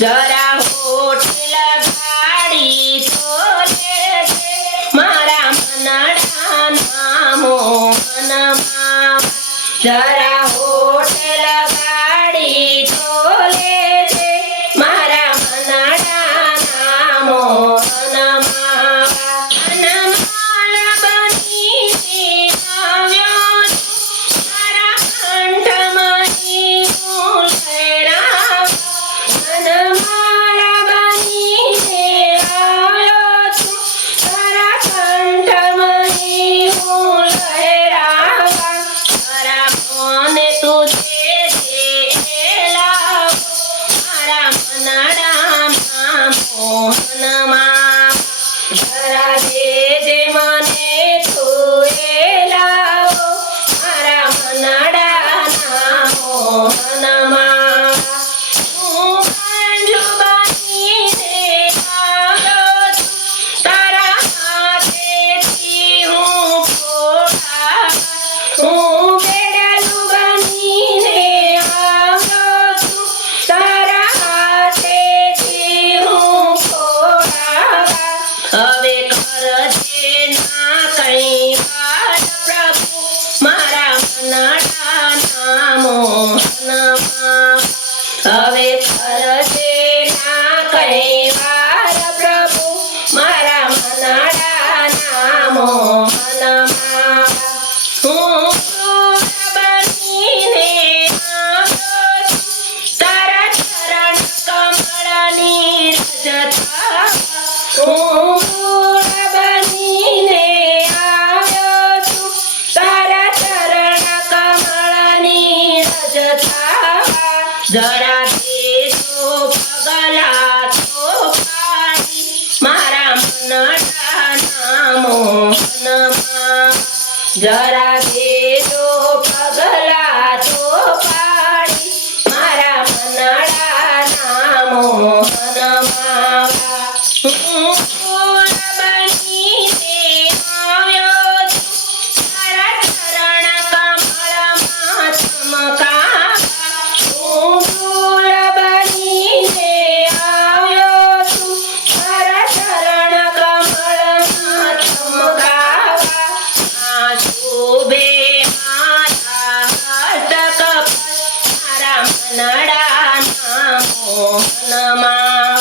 જરા હોઠ લગાડી તો લેજે મારા મનડાના મોહનમાં જરા હોઠ લગાડી તો લેજે મારા મનડાના મોહનમાં વનમાલ બનીને આવ્યો તારા કંઠમાં હું લહેરાવ વનમાલ બનીને આવ્યો તારા કંઠમાં હું લહેરાવા તારા મોને તુજે લાવ મારા મનડાના મોહનમાં જરા દેજે મને તુએ લાવો મારા મનડાના મોહનમાં હું કંઠ બનીને આવ્યો તારા હાથેથી હું ફોડાવા હું બેડલું બનીને આવ્યો તારા હાથેથી હું ફોડાવા હવે કરજે ના કઈ વાર પ્રભુ મારા મનડાના મોહનમાં હવે કરજે ના કઈ વાર પ્રભુ મારા મનડાના મોહનમાં હું ક્રૂર બનીને આવ્યો તારા ચરણ કમળની રજતા હું ક્રૂર બનીને આવ્યો તારા ચરણ કમળની રજતા જરા દેજો પગલા તો પાડી મારા મનડાના મોહનમાં જરા દેજો પગલા તો પાડી મારા મનડાના મોહનમાં હું ફૂલ બનીને આવ્યો તારા ચરણ કમળમાં ચમકાવા હું ફૂલ બનીને આવ્યો તારા ચરણ કમળમાં ચમકાવા આ શોભે મારા હસ્તક મારા મનડાના મોહનમાં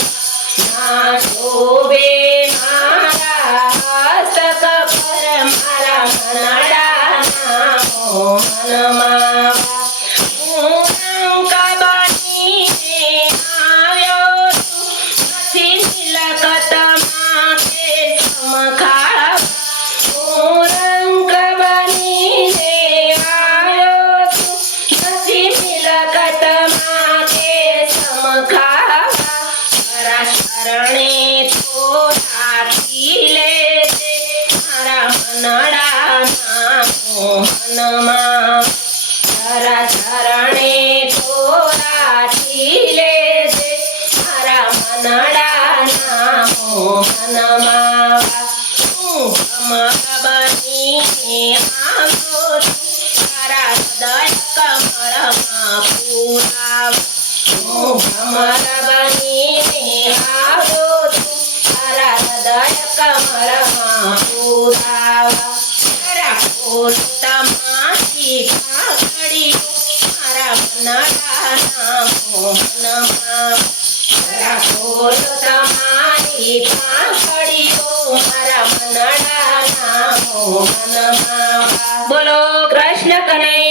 ના શોભે મારા હસ્તક પર મારા મનડાના મોહનમાં હું રંગ બનીને આવ્યો નથી મિલકતમાં કે સમખાવ હું રંગ બનીને આવ્યો નથી મિલકતમાં કે સમખાવા તારા શરણે તો રાખી લેજે મારા મનડાના મોહનમાં તારા શરણે તો રાખી લેજે મારા મનડાના મોહનમાં હું ભમર બનીને આવ્યો તારા હૃદય કમળમાં પૂરાવ હું ભમર બનીને આવ્યો તારા હૃદય કમળમાં પૂરાવા તારા કોલતામાંથી કાકડી મારા મનડાના મોહનમાં તારા કોલતામાંથી કાકડીઓ મારા મનડાના મોહનમાં બોલો કૃષ્ણ કનૈયા